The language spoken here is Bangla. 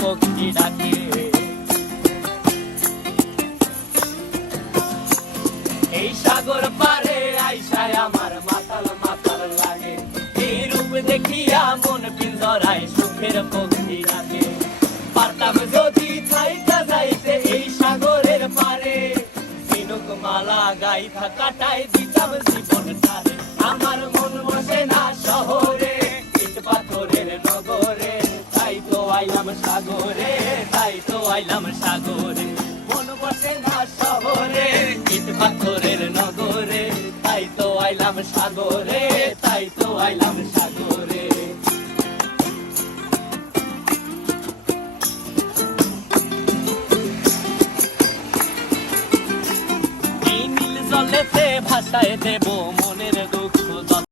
পক্ষী ডাকে। এই সাগর পারে আইসায় আমার মাতাল মাতাল লাগে, এই রূপ দেখিয়া মন পিঞ্জরায় সুখের পক্ষী ডাকে। পারতাম যদি থাইকা যাইতে এই সাগরের পারে, ঝিনুক মালা গাইথা কাটাই দিতাম জীবনটারে। আমার মন বসে না শহরে, ইট পাথরের নগরে, তাই তো আইলাম সাগরে, তাই তো আইলাম সাগরে। মন বসে না শহরে, ইট পাথরের নগরে, তাই তো আইলাম সাগরে, তাই তো আইলাম সাগরে। এই নীল জলেতে ভাসায় দেব